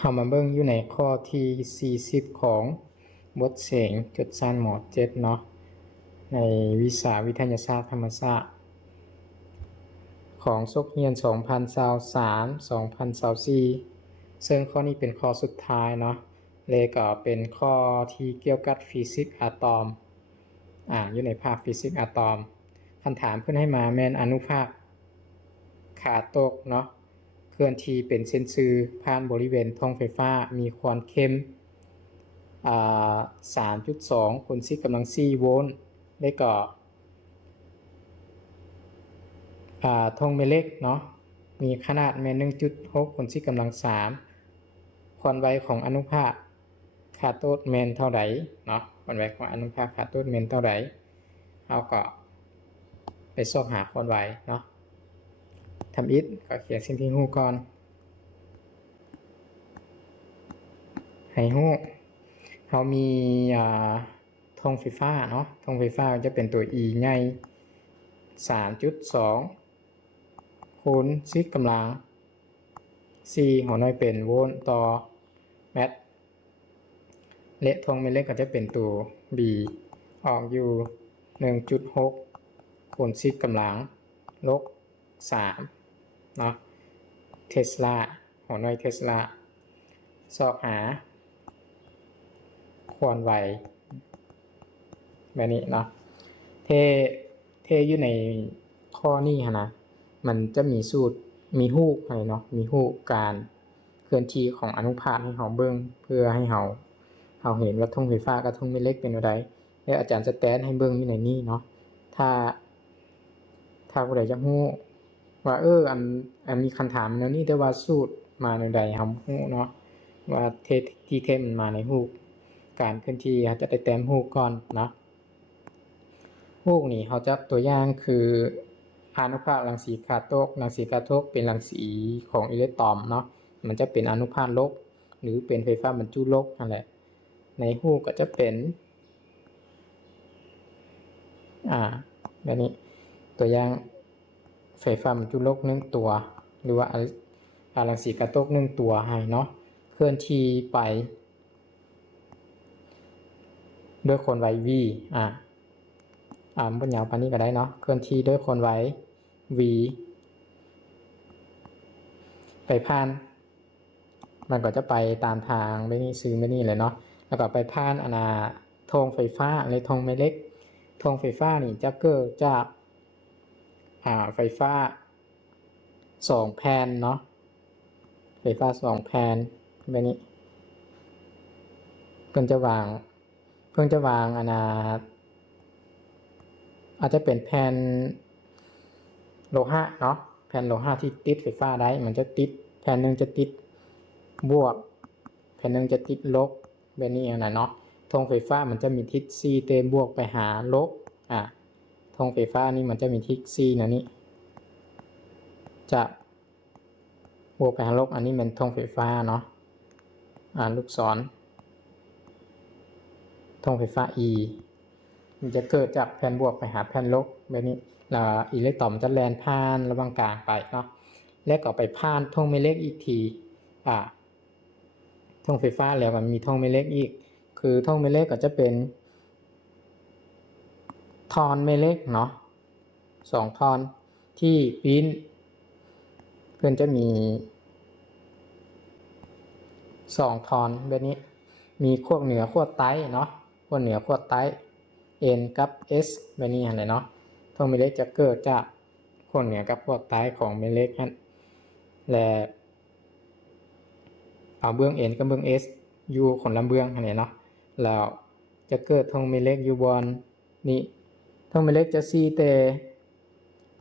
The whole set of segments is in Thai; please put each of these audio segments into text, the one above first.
เรามาเบิ่งอยู่ในข้อที่40ของบทเสียงจดสั้นหมอ7เนาะในวิชาวิทยาศาสตร์ธรรมศาสตร์ของศุกร์เรียน2023-2024ซึ่งข้อนี้เป็นข้อสุดท้ายเนาะเลยก็เป็นข้อที่เกี่ยวกับฟิสิกส์อะตอมอยู่ในภาคฟิสิกส์อะตอมคำถามเพิ่นให้มาแม่นอนุภาคขาตกเนาะเคลื่อนที่เป็นเส้นซื่อผ่านบริเวณท้องไฟฟ้ามีความเข้ม3.2 คูณ10 กำลัง 4 โวลต์ได้ก็ทงแม่เหล็กเนาะมีขนาดแม่ 1.6 คูณ10 กำลัง 3ความไวของอนุภาคคาโตดแม่นเท่าใดเนาะความไวของอนุภาคคาโตดแม่นเท่าใดเฮาก็ไปสอบหาความไวเนาะทำอิฐก็เขียนสิ่งที่ฮู้ก่อนให้ฮู้เฮามีทงไฟฟ้าเนาะทงไฟฟ้าจะเป็นตัว E ใหญ่ 3.2 คูณ10 กำลัง 4 หัวหน่วยเป็นโวลต์ต่อแมตต์และทงแม่เหล็กก็จะเป็นตัว B ออกอยู่ 1.6 คูณ10 กำลังลบ3เนาะเทสลาหัวหน่วยเทสลาสอบหาความไวแบบนี้เนาะเทอยู่ในข้อนี้นะมันจะมีสูตรมีรูปให้เนาะมีรูปการเคลื่อนที่ของอนุภาคให้เฮาเบิ่งเพื่อให้เฮาเห็นว่าทงไฟฟ้ากับทงแม่เหล็กเป็นจังไดแล้วอาจารย์สแตนให้เบิ่งอยู่ในนี้เนาะถ้าผู้ใดอยากรู้ว่าอันมีคำถามแนวนี้แต่ว่าสูตรมาแนวใดเฮาบ่รู้เนาะว่าที่เทมันมาในรูปการเคลื่อนที่จะได้แต้มรูปก่อนเนาะรูปนี้เฮาจับตัวอย่างคืออนุภาครังสีคาโตกเป็นรังสีของอิเล็กตรอนเนาะมันจะเป็นอนุภาคลบหรือเป็นไฟฟ้าบรรจุลบนั่นแหละในรูปก็จะเป็นแบบนี้ตัวอย่างไฟฟ้าบรรจุลบ1ตัวหรือว่ารังสีคาโตก1ตัวให้เนาะเคลื่อนที่ไปด้วยคนไว v บ่ยาวปานนี้ก็ได้เนาะเคลื่อนที่ด้วยคนไว v ไปผ่านมันก็จะไปตามทางไม่นี่ซื้อไม่นี่เลยเนาะแล้วก็ไปผ่านธงไฟฟ้าหรือธงแม่เหล็กธงไฟฟ้านี่จะเกิดจากไฟฟ้า2แผ่นเนาะไฟฟ้า2แผ่นแบบนี้เพิ่นจะวางอาจจะเป็นแผ่นโลหะเนาะแผ่นโลหะที่ติดไฟฟ้าได้มันจะติดแผ่นนึงจะติดบวกแผ่นนึงจะติดลบแบบนี้เนาะธงไฟฟ้ามันจะมีทิศ C เตบวกไปหาลบธงไฟฟ้านี่มันจะมีทิศ C นะนี่จะบวกไปหาลบอันนี้เป็นธงไฟฟ้าเนาะลูกศรธงไฟฟ้า E มันจะเกิดจากแผ่นบวกไปหาแผ่นลบแบบนี้แล้วอิเล็กตรอนจะแล่นผ่านระหว่างกลางไปเนาะแล้วก็ไปผ่านธงแม่เหล็กอีกทีธงไฟฟ้าแล้วก็มีธงแม่เหล็กอีกคือธงแม่เหล็กก็จะเป็นทอนแม่เหล็กเนาะ2ทอนที่ปิ้นเพื่อนจะมี2ทอนแบบนี้มีขั้วเหนือขั้วใต้เนาะขั้วเหนือขั้วใต้ N กับ S แบบนี้อะไรเนาะธงแม่เหล็กจะเกิดจากขั้วเหนือกับขั้วใต้ของแม่เหล็กนั่นและเอาเบื้อง N กับเบื้อง S อยู่คนละเบื้องอะไรเนาะแล้วจะเกิดธงแม่เหล็กอยู่บนนี้ธงแม่เหล็กจะซีเต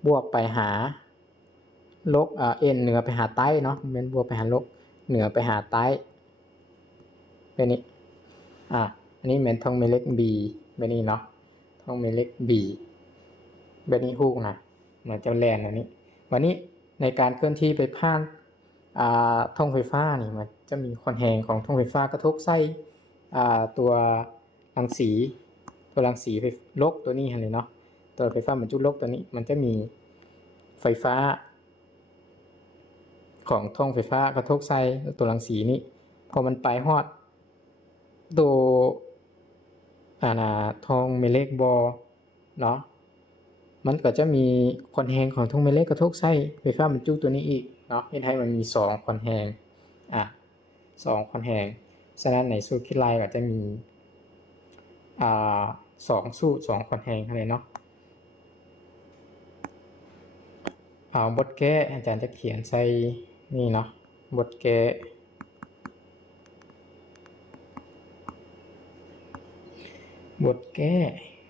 บวกไปหาลบN เหนือไปหาใต้เนาะเป็นบวกไปหาลบเหนือไปหาใต้แบบนี้อันนี้เป็นธงแม่เหล็ก B แบบนี้เนาะธงแม่เหล็ก B แบบนี้ฮูกนะเหมือนเจ้าแลนอันนี้วันนี้ในการเคลื่อนที่ไปผ่านธงไฟฟ้านี่มันจะมีความแรงของธงไฟฟ้ากระทบใส่ตัวรังสีไฟลบตัวนี้เลยเนาะตัวไฟฟ้าบรรจุลบตัวนี้มันจะมีไฟฟ้าของธงไฟฟ้ากระทบใส่ตัวรังสีนี้ พอมันไปฮอดตัวทองแม่เหล็กบ่เนาะมันก็จะมีความแรงของทองแม่เหล็กกระทบใส่ไฟฟ้าบรรจุตัวนี้อีกเนาะเฮ็ดให้มันมี2ความแรง2ความแรงฉะนั้นในสูตรคิดลายก็จะมี2สูตร2ความแรงเท่านั้นเนาะบทแก้อาจารย์จะเขียนใส่นี่เนาะบทแก้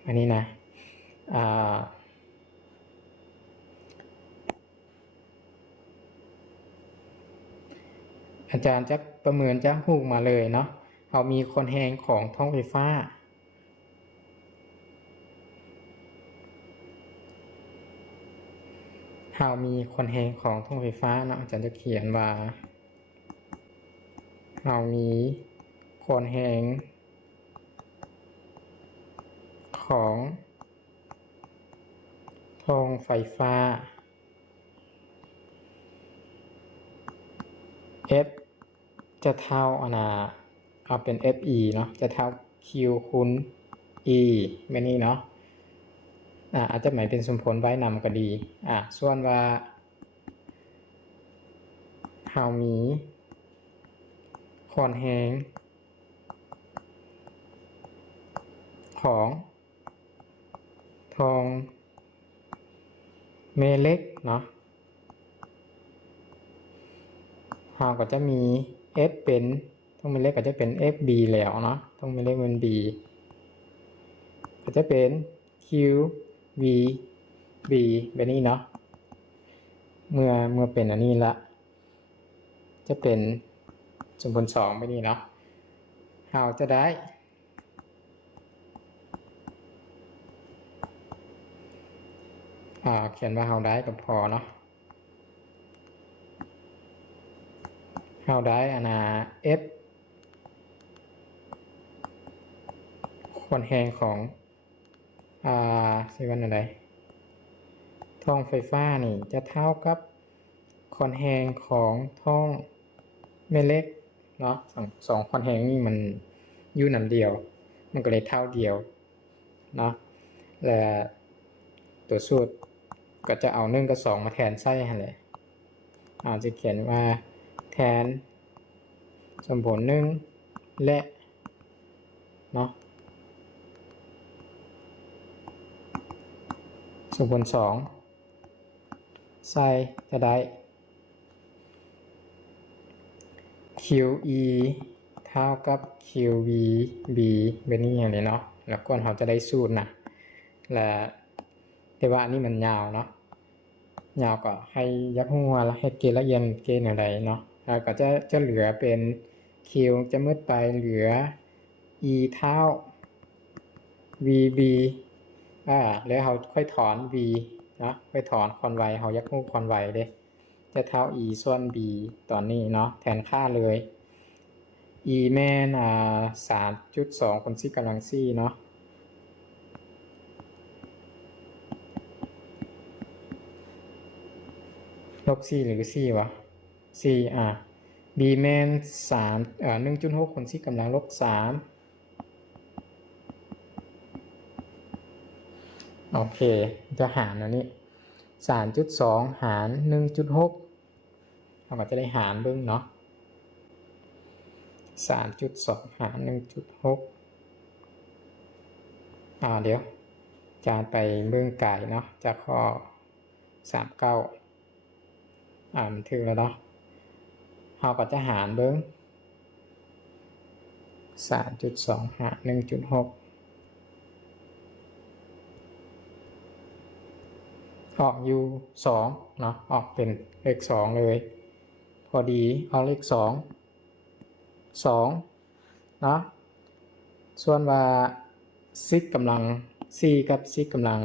อันนี้นะอาจารย์จะประเมินจากรูปมาเลยเนาะเอามีความแรงของท่องไฟฟ้ามีความแรงของท่องไฟฟ้าเนาะอาจารย์จะเขียนว่ามีความแรงของท่องไฟฟ้า F จะเท่าเอาเป็น FE เนาะจะเท่า Q คูณ E แบบนี้เนาะอาจจะหมายเป็นสมผลไว้นำก็ดีส่วนว่ามีความแรงของทองแม่เหล็กเนาะก็จะมี F เป็นทองแม่เหล็กก็จะเป็น FB แล้วเนาะทองแม่เหล็กเป็น B ก็จะเป็น QV B แบบนี้เนาะเมื่อเป็นอันนี้ละจะเป็นสมผล2แบบนี้เนาะเราจะได้เขียนว่าเราได้ก็พอเนาะเราได้F ความแรงของชื่อว่าอะไรท่องไฟฟ้านี่จะเท่ากับความแรงของท่องแม่เหล็กเนาะสองความแรงนี่มันอยู่นำเดียวมันก็เลยเท่าเดียวเนาะและตัวสูตรก็จะเอา1กับ2มาแทนใส่ให้เลยจะเขียนว่าแทนสมผล1และเนาะสมผล2ใส่จะได้ QE เท่ากับ QVB แบบนี้อย่างนี้เนาะแล้วก่อนเราจะได้สูตรนะและแต่ว่าอันนี้มันยาวเนาะยาวก็ให้ยักหัวแล้วให้เกณฑ์ละเอียดเกณฑ์อะไรเนาะแล้วก็จะเหลือเป็น Q จะมืดไปเหลือ E เท่า VB แล้วเราค่อยถอน V เนาะค่อยถอนคอนไวเรายักหัวคอนไวเด้จะเท่า E ส่วน B ตอนนี้เนาะแทนค่าเลย E แม่น3.2 คูณ4กำลัง4เนาะลบ4หรือ4วะ4B แม่น1.6 คูณ4กำลังลบ3โอเคจะหารอันนี้ 3.2 หาร 1.6 เราก็จะได้หารเบิ่งเนาะ3.2 หาร 1.6 เดี๋ยวจะไปเบิ่งไก่เนาะจากข้อ39มันถึงแล้วเนาะเราก็จะหารเบิ่ง 3.2 หาร 1.6 ออกอยู่2เนาะออกเป็นเลข2เลยพอดีเอาเลข2เนาะส่วนว่าซิกกำลัง4กับซิกกำลัง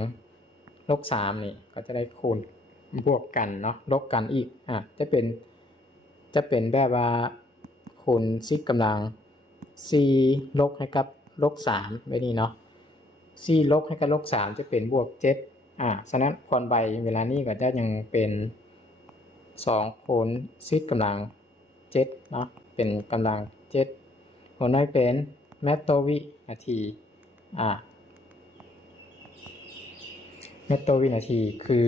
ลบ3นี่ก็จะได้คูณบวกกันเนาะลบกันอีกจะเป็นแบบว่าคูณซิกกำลัง4ลบให้กับลบ3แบบนี้เนาะ4ลบให้กับลบ3จะเป็นบวก7ฉะนั้นควอนใบเวลานี้ก็จะยังเป็น2คูณซิกกำลัง7เนาะเป็นกำลัง 7หัวน้อยเป็นแมตโตวินาทีเมตรต่อวินาทีคือ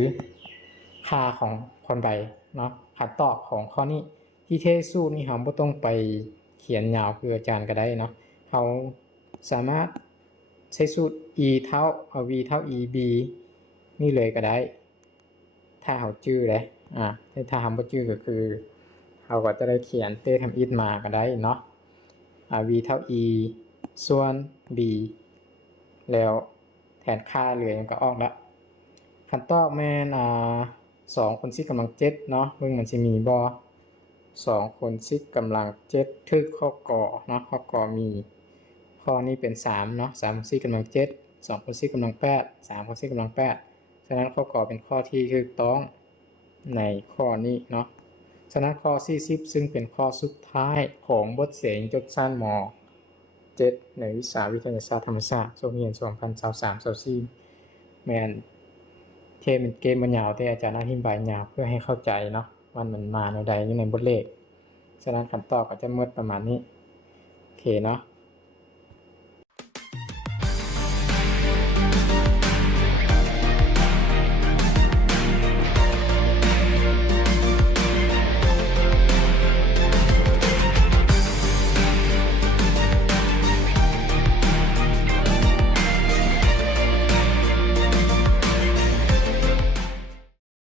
ค่าของคนใดเนาะคำตอบของข้อนี้ที่เทสูตรนี่เราไม่ต้องไปเขียนยาวคืออาจารย์ก็ได้เนาะเราสามารถใช้สูตร e เท่า v เท่า eb นี่เลยก็ได้ถ้าเราจื้อเลยถ้าเราไม่จื้อก็คือเราก็จะได้เขียนเตทำอิทมาก็ได้เนาะv เท่า e ส่วน b แล้วแทนค่าเหลือมันก็ออกแล้วคันตอบแม่น2คูณ10กำลัง7เนาะเบิ่งมันสิมีบ่2คูณ10กำลัง7ทึกข้อกอเนาะข้อกอมีข้อนี้เป็น3เนาะ3คูณ10กำลัง7 2คูณ10กำลัง8 3คูณ10กำลัง8ฉะนั้นข้อกอเป็นข้อที่ถูกต้องในข้อนี้เนาะฉะนั้นข้อ40ซึ่งเป็นข้อสุดท้ายของบทเสียงจบสั้นม.7 ในวิชาวิทยาศาสตร์ธรรมศาสตร์ช่วงเรียน2023-24แม่นเป็นเกมมันยาวแต่อาจารย์อธิบายยาวเพื่อให้เข้าใจเนาะมันมาในใดอยู่ในบทเลขฉะนั้นคำตอบก็จะหมดประมาณนี้โอเคเนาะ